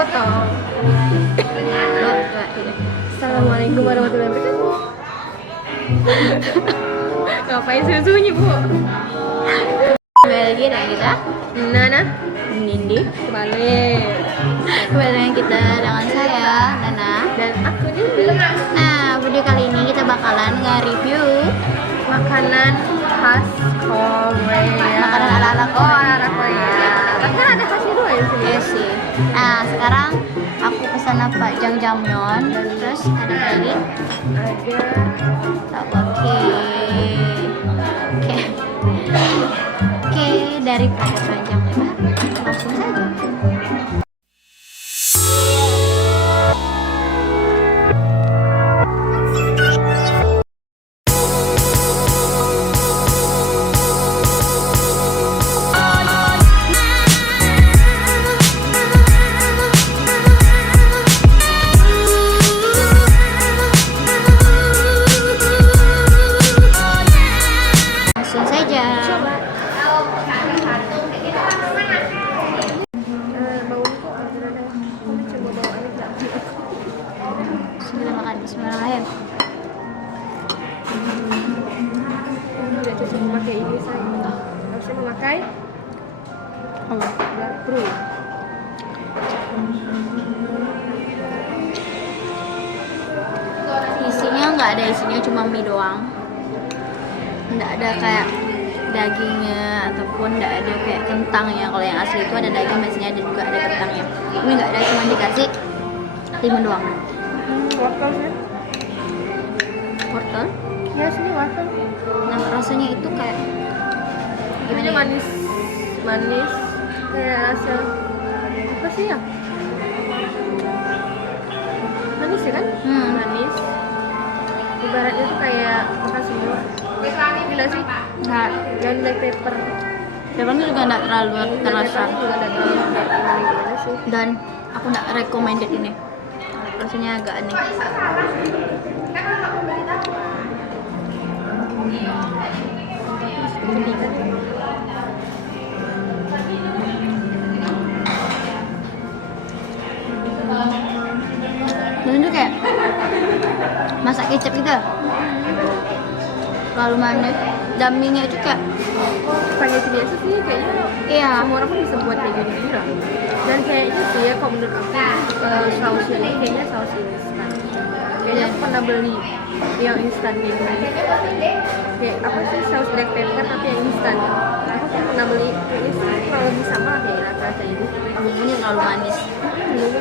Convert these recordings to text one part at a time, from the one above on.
potong. Assalamualaikum warahmatullahi wabarakatuh. Ngapain sunyi Bu? Kembali lagi dengan kita Nana Nindi. kembali Dengan kita dengan saya Nana. dan aku Nindi. Nah, video kali ini kita bakalan nge-review Makanan khas Korea. makanan ala-ala Ala Korea. Tapi kan ada khasnya dua ya sini. Iya sih. Nah, sekarang aku pesan apa? Jjajangmyeon. Terus ada apa lagi? Ada Oke. Oke. Oke, daripada panjang lebar, langsung saja. Langsung saja. bau kok ada. Kamu coba bawa aja enggak? Bismillah makan. Bismillahirrahmanirrahim. Udah cocok memakai ini saya. Harusnya memakai Pro. Isinya nggak ada, isinya cuma mie doang. Nggak ada kayak dagingnya ataupun nggak ada kayak kentangnya. Kalau yang asli itu ada daging, biasanya ada juga ada kentangnya. Ini nggak ada, cuma dikasih timun doang. Wortel sih. Wortel. Ya sini wortel. Nah, rasanya itu kayak Ini ya? manis, manis. Kayak rasa apa sih ya? Manis ya kan? Manis. Ibaratnya tuh kayak makan semua. Gila sih. Nah, Dan black pepper. peppernya juga nggak terlalu terasa. Juga ada gimana sih? Dan aku nggak recommended ini. Rasanya agak aneh. Dan itu kayak masak kecap gitu. Kalau manis, daminya itu kayak Spaghetti biasa sih kayaknya. iya. Semua orang pun bisa buat kayak gini juga. Dan kayaknya sih ya kalau menurut aku saus ini kayaknya saus instan. Kayaknya aku pernah beli yang instan gitu. Kayak apa sih saus black pepper tapi yang instan. Aku tuh pernah beli ini sih kurang lebih sama kayak rasa ini. Bumbunya terlalu manis,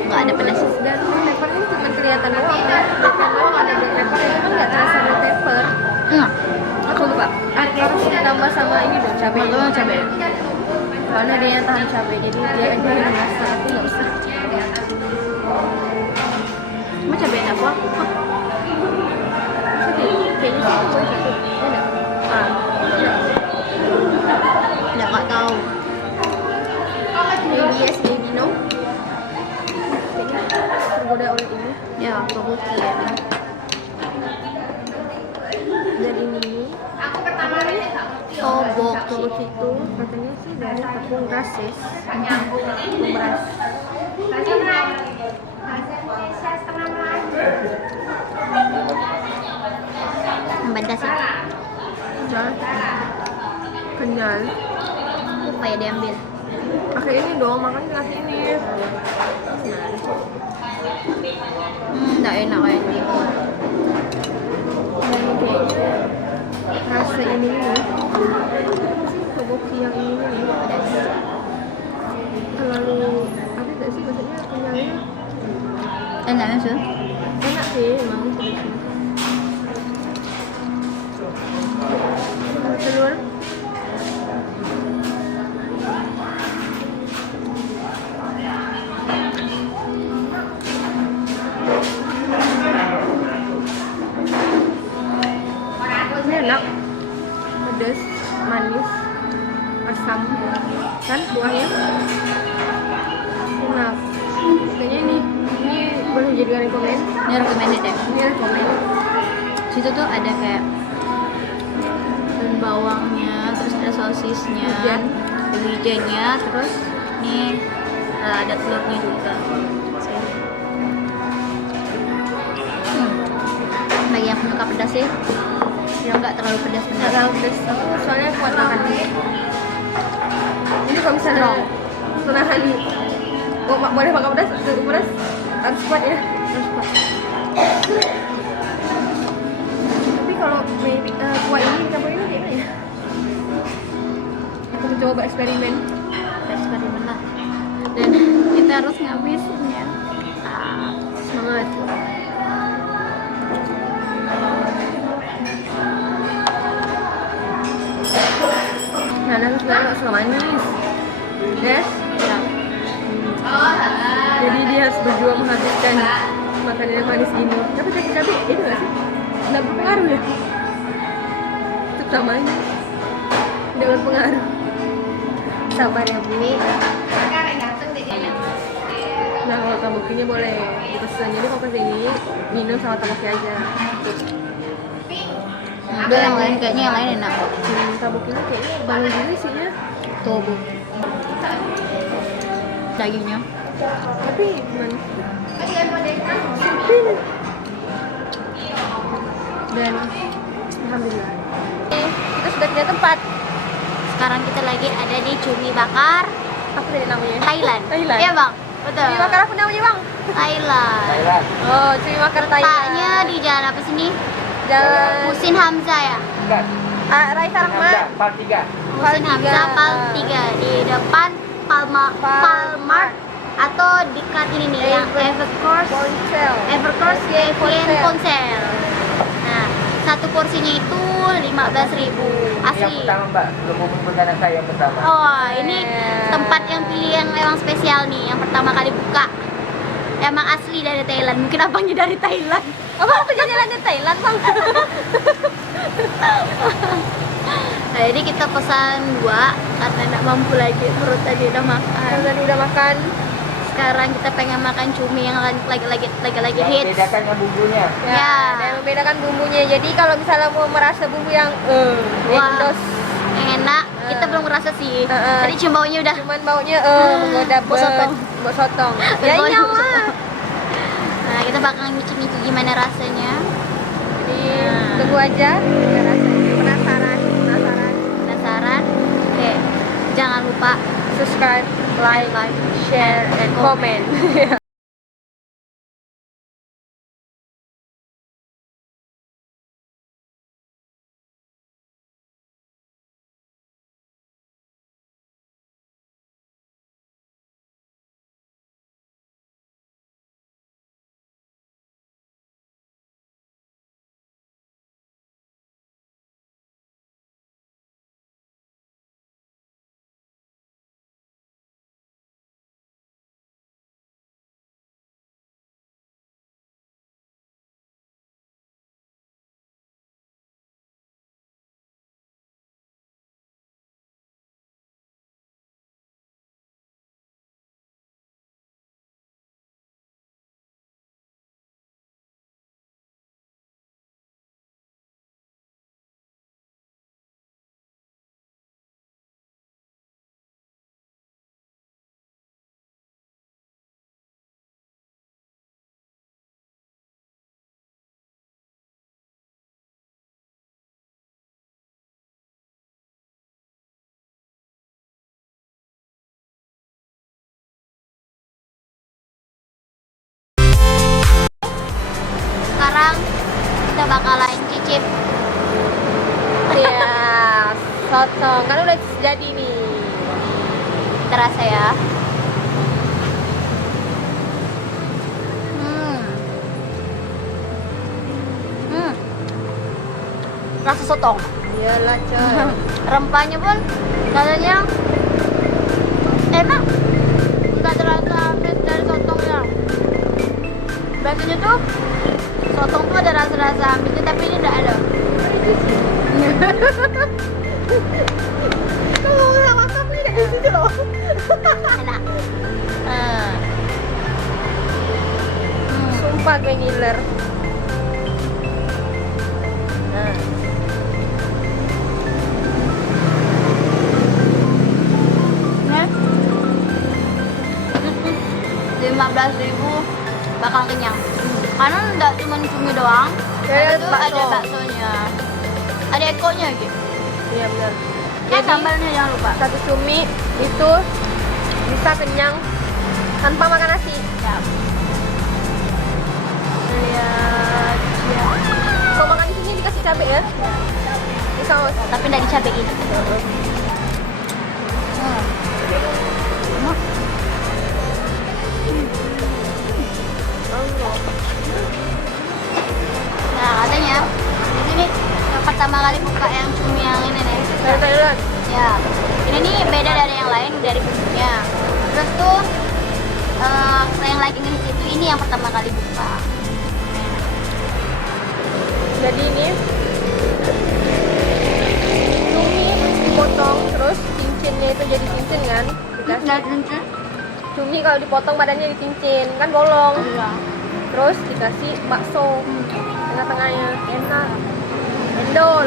nggak ada pedas. Dan peppernya cuma kelihatan doang kan. Kelihatan doang ada black pepper itu kan nggak terasa black pepper. Enggak, Aku lupa. Harus ditambah sama ini dong cabai. betul cabai. Karena dia yang tahan cabai jadi dia aja yang rasa aku nggak usah. Mau cabai apa? Kayaknya sih cuma satu. Ada. Nggak tahu. Maybe yes, maybe no. Kayaknya tergoda oleh ini. Ya, tobuki ya. Dan ini Toboki. toboki itu katanya sih dari tepung rasis. Tepung beras. Membantah sih. Dan kenyal. Supaya diambil. Pakai ini dong, makanya kasih ini. Nggak enak kayaknya. Dan kayaknya rasa ini nih. Toboki yang ini nih. Terlalu apa nggak sih maksudnya kenyalnya? Enak sih. Enak sih emang. Telur. Ini enak, pedas, manis, asam, kan buahnya. Enak. Kayaknya ini boleh jadi rekomend. Ini recommended ya. Ini rekomend. Situ tuh ada kayak daun bawangnya, terus ada sosisnya, Wijen. ada wijennya, terus nih ada telurnya juga. sih. Ya nggak terlalu pedas Nggak benar. terlalu pedas. Aku soalnya kuat makan. Ini kalau misalnya menahan nih, boleh makan pedas, pedas harus kuat ya. Terus kok Tapi kalau maybe kuah ini dicampur ini gimana ya? Aku mencoba eksperimen. eksperimen lah. Dan kita harus ngabisinnya. Semangat. Nah, harus banget sama manis. Yes. Ya. Jadi dia harus berjuang menghabiskan makanan yang manis ini. Tapi cabai itu nggak sih? Nggak berpengaruh ya? Tetap sama aja. Nggak berpengaruh. Sabar ya Bu. Nah kalau tabokinya boleh dipesan. Jadi kalau kesini minum sama taboki aja. Udah yang lain kayaknya yang lain enak kok. Tabokinya kayaknya bangun juga isinya. Tuh Bu. Dagingnya. Tapi gimana? Sipil. Dan alhamdulillah. Kita sudah punya tempat. Sekarang kita lagi ada di cumi bakar Apa tadi namanya? Thailand. Thailand. Iya bang, betul. Cumi bakar apa namanya bang? Thailand. Oh, cumi bakar Thailand. Letaknya di jalan apa sini? Jalan Husin Hamzah ya. Raisa Rahma. Part 3. Husin Hamzah Pal 3 di depan Palmart atau dekat ini nih yang Evercourse Ponsel. Evercourse Avian Ponsel. Nah, satu porsinya itu 15.000 Yang asli. pertama Mbak, belum mengumpulkan anak saya yang pertama. Oh, ini tempat yang pilih yang memang spesial nih, yang pertama kali buka. Emang asli dari Thailand. Mungkin abangnya dari Thailand. Apa jalan-jalan Thailand bang? Nah, jadi kita pesan 2 karena tidak mampu lagi, perut tadi udah makan. Tadi udah makan. Sekarang kita pengen makan cumi yang lagi Yang hits. bedakan yang bumbunya. Ya. Dan membedakan bumbunya. Jadi kalau misalnya mau merasa bumbu yang Wah. endos, Enak. Kita belum ngerasa sih. Heeh. Tadi cium baunya udah. cuman baunya menggoda Bau sotong. bau sotong. Ya Baunya iya bau lah. sotong. Nah, kita bakal ngicip-ngicip gimana rasanya. Jadi tunggu aja. Ya, rasanya penasaran. Penasaran? Oke. Jangan lupa Subscribe, like, share, and comment. sekarang kita bakalan cicip. Iya, sotong. Kan udah jadi nih. Terasa ya. Rasa sotong. Iyalah coy. Rempahnya pun rasanya enak. Nggak terasa amis dari sotongnya. Biasanya tuh sotong tuh ada rasa-rasa amisnya, tapi ini nggak ada. Kalau nggak masak nih kayak gitu loh. Enak. Sumpah gue ngiler. Nah. Ya. 15.000 bakal kenyang. Karena enggak cuma cumi doang, Kayak itu bakso. ada baksonya, ada ekonya gitu. Iya benar. Ya Jadi sambalnya jangan lupa. satu cumi itu bisa kenyang tanpa makan nasi. Ya. Lihat, ya. Kalau makan di sini dikasih cabai ya. Di saus. Tapi enggak dicabein. Nah katanya di sini yang pertama kali buka yang cumi yang ini nih. Dari Thailand. Ya, ini nih beda dari yang lain dari bumbunya. Terus tuh yang lagi ngehits itu ini yang pertama kali buka. Jadi ini cumi dipotong terus cincinnya itu jadi cincin kan. Dikasih cumi kalau dipotong badannya dicincin kan bolong. Iya. Terus dikasih bakso tengah-tengahnya enak. Endol.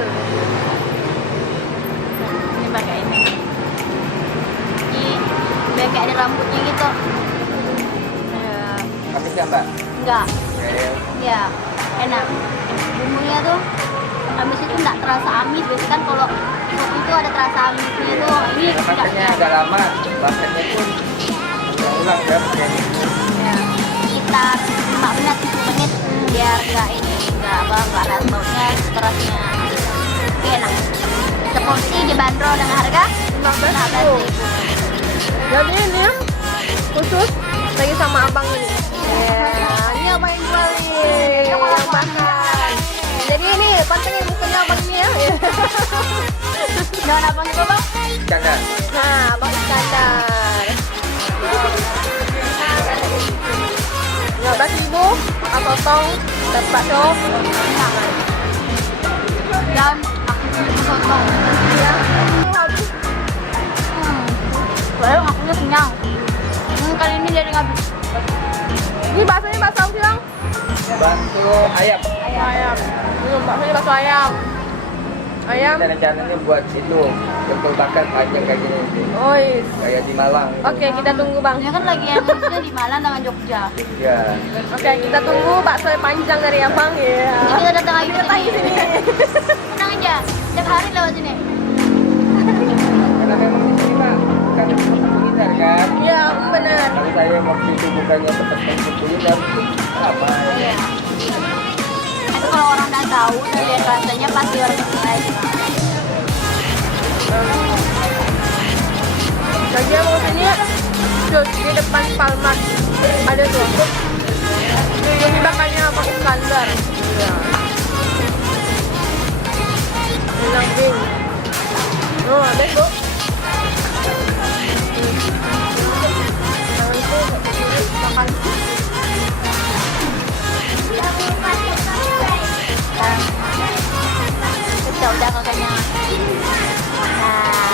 Ini pakai ini. Ini kayak ada rambutnya gitu. Ya, Pakai siapa? enggak. Oke. Ya, enak. Bumbunya tuh habis itu enggak terasa amis. Biasanya kan kalau kopi itu ada terasa amisnya tuh. Ini Karena enggak. masaknya agak lama, masaknya pun ulang ya. Ya, sekitar 5 menit 10 menit biar enggak ini enggak ada baunya kerasnya. Oke, enak. Seporsi dibanderol dengan harga 15.000. Jadi ini khusus lagi sama abang ini. Ya, ini abang yang jual nih, yang makan. Jadi ini pantengin mukanya abang ini ya. Daun abang itu bang? Canda. Nah, abang Iskandar. 15.000, potong, dapat bakso. Dan aku sotong. Ya, habis. Baru akunya kenyang. Kali ini jadi habis. Ini baksonya bakso apa sih bang? Bakso ayam. Ayam. Baksonya bakso ayam. Ayam. Kita rencananya buat itu jempol bakar panjang kayak gini. Ois. Kayak di Malang. Oke, kita tunggu bang. Ini kan lagi yang khususnya di Malang dengan Jogja. Ya. Oke, kita tunggu bakso yang panjang dari abang ya. Jadi kita datang lagi Kita lagi sini. Tenang aja, setiap hari lewat sini. Karena memang di sini Pak, kan kuliner kan. Iya, benar. Kalau saya waktu itu bukannya tempat kuliner, apa ya? Iya. Itu kalau orang udah tahu dan lihat rasanya pasti orang menilai. Lagi mau sini tuh di depan Palmat ada tuh. Ini bakalnya Abang Iskandar. Iya. Bilang bing. Oh, ada tuh. Jangan tuh bakal. Kita udah kakaknya.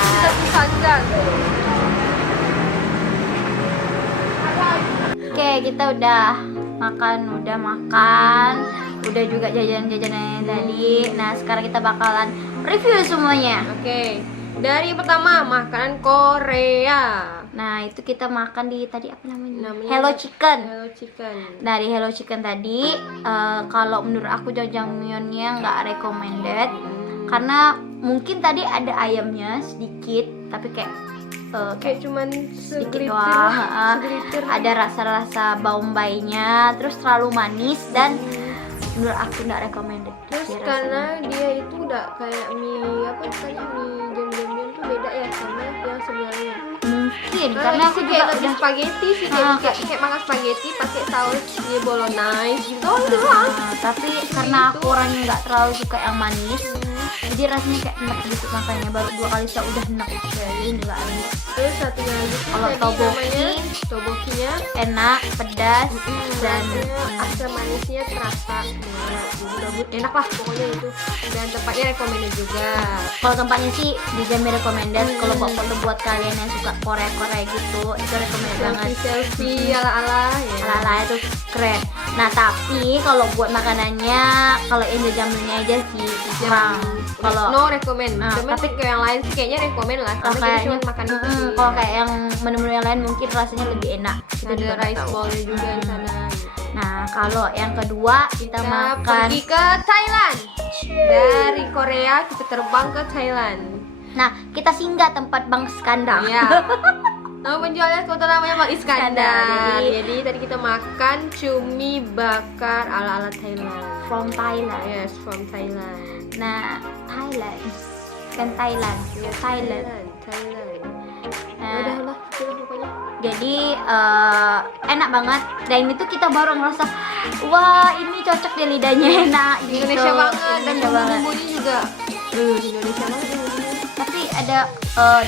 Kita Iskandar. Oke, kita udah makan, udah juga jajanan-jajanan tadi. Nah, sekarang kita bakalan review semuanya. Oke. Dari pertama makanan Korea. Nah, itu kita makan di tadi apa namanya? Namanya Hello Chicken. Hello Chicken. Dari Hello Chicken tadi, kalau menurut aku jajangmyeonnya nggak recommended karena mungkin tadi ada ayamnya sedikit, tapi kayak Kayak cuman sedikit segelitir doang. lah, segelitir. Ada rasa-rasa baumbai-nya, terus terlalu manis dan menurut aku nggak recommended. Terus sih karena rasanya. dia itu udah kayak mie apa istilahnya mie jam-jamian tuh beda ya sama yang sebelumnya. Mungkin karena aku juga kayak udah spaghetti sih Ah, kayak makan spaghetti pakai saus dia bolognese gitu doang. tapi karena aku orangnya nggak terlalu suka yang manis, jadi rasanya kayak enak gitu, makanya baru 2 kali saya udah enak. Jadi nggak enak. Terus satunya lagi tuh Kalau tadi tteokbokki, namanya tteokbokkinya Enak, pedas, dan asam manisnya terasa enak lah pokoknya itu, dan tempatnya recommended juga. kalau tempatnya sih di Jambi recommended. Kalau buat kalian yang suka Korea gitu, itu recommended banget. Selfie ala ala ya. Ala-ala itu keren. Nah tapi kalau buat makanannya, kalau yang jajamannya aja sih kurang. Kalau no recommend. Nah, Cuma tapi- ke yang lain sih kayaknya recommend lah. kalau Karena kita kayaknya cuma makan itu sih. kalau kayak yang menu-menu yang lain mungkin rasanya lebih enak. Kita ada juga nggak rice tahu. ball-nya juga di sana. Nah kalau yang kedua kita Kita makan pergi ke Thailand. Dari Korea kita terbang ke Thailand. Nah kita singgah tempat Bang Skandar. Iya. Nama penjualnya foto namanya Bang Iskandar. Iskandar. Jadi tadi kita makan cumi bakar ala-ala Thailand. From Thailand. Yes, from Thailand. Nah Thailand kan Thailand, Thailand. Thailand. Nah, Udahlah, itu lah pokoknya. jadi enak banget. Dan itu kita baru ngerasa wah ini cocok di lidahnya enak gitu. Indonesia banget dan Indonesia banget. bumbunya juga Indonesia banget ya bumbunya. Tapi ada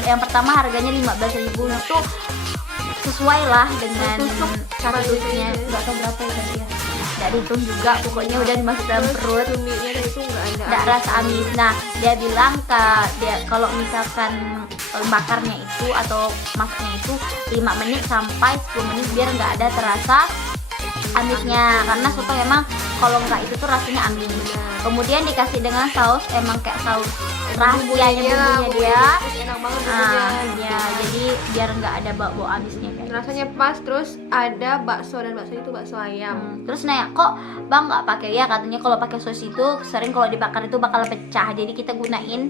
yang pertama harganya 15.000 itu sesuai lah dengan Satu tusuk tusuknya. Nggak tahu berapa ya tadi ya. Nggak dihitung juga, pokoknya udah dimasuk dalam perut. Cuminya dari itu nggak ada. Nggak rasa amis. Nah dia bilang dia kalau misalkan bakarnya itu atau masaknya itu 5 menit sampai 10 menit biar nggak ada terasa amisnya, karena soto memang kalau nggak itu tuh rasanya amis. Kemudian dikasih dengan saus emang kayak saus rahasianya bumbunya dia. Enak banget Nah, bumbunya. ya, jadi biar nggak ada bau amisnya kayak gitu. Rasanya pas, terus ada bakso dan bakso itu bakso ayam. Terus nanya, kok bang nggak pakai ya? Katanya kalau pakai saus itu sering kalau dibakar itu bakal pecah. Jadi kita gunain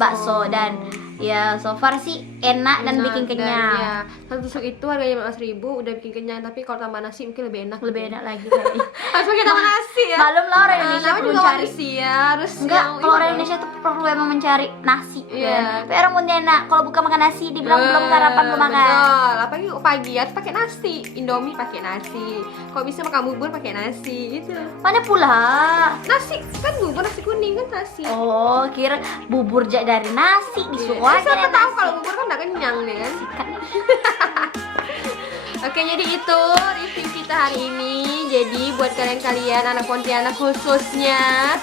bakso dan ya so far sih enak dan bikin kenyang. Ya, satu tusuk itu harganya 15.000 udah bikin kenyang, tapi kalau tambah nasi mungkin lebih enak. Lebih enak lagi kayaknya. Harus pakai tambah nasi ya. Malum lah orang Indonesia Namanya perlu juga cari. manusia, harus Enggak, yang kalau orang ini. Indonesia tuh perlu emang mencari nasi. Iya. Kan? Tapi orang Pontianak kalau buka makan nasi dibilang belum sarapan belum makan. Betul, apalagi pagi ya pakai nasi, Indomie pakai nasi. Kalau bisa makan bubur pakai nasi gitu. Mana pula? Nasi kan bubur nasi kuning kan nasi. Oh, kira bubur dari nasi disuruh aja Siapa deh tahu nasi. kalau bubur kan nggak kenyang nih kan. Kan. Oke, jadi itu review kita hari ini. Jadi buat kalian-kalian anak Pontianak khususnya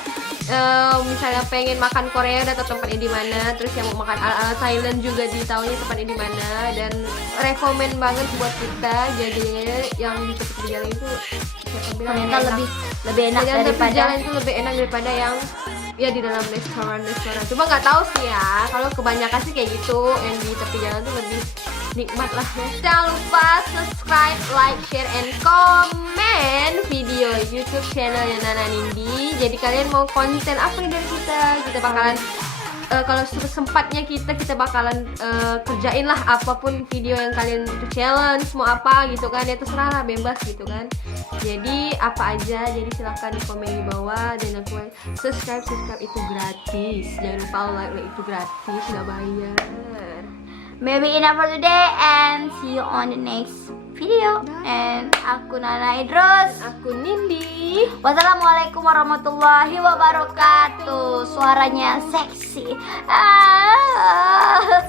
misalnya pengen makan Korea udah tahu tempatnya di mana, terus yang mau makan ala-ala Thailand juga ditahunya tempatnya di mana, dan rekomen banget buat kita jajannya yang di tepi jalan itu siapa bilang Ternyata enak. lebih enak Jajanan tepi daripada jalan itu lebih enak daripada yang ya di dalam restoran. Cuma nggak tahu sih ya, kalau kebanyakan sih kayak gitu, yang di tepi jalan tuh lebih nikmat lah ya. Jangan lupa subscribe, like, share, and comment video YouTube channelnya Nana Nindi. Jadi kalian mau konten apa nih dari kita? Kita bakalan kalau sempatnya kita bakalan kerjain lah apapun video yang kalian itu challenge mau apa gitu kan, ya terserah lah, bebas gitu kan. Jadi apa aja, jadi silahkan di komen di bawah, dan aku subscribe itu gratis, jangan lupa like itu gratis, nggak bayar. maybe enough for today and see you on the next video. And aku Nana Idrus. Aku Nindi. Wassalamualaikum warahmatullahi wabarakatuh. Suaranya seksi. Ah.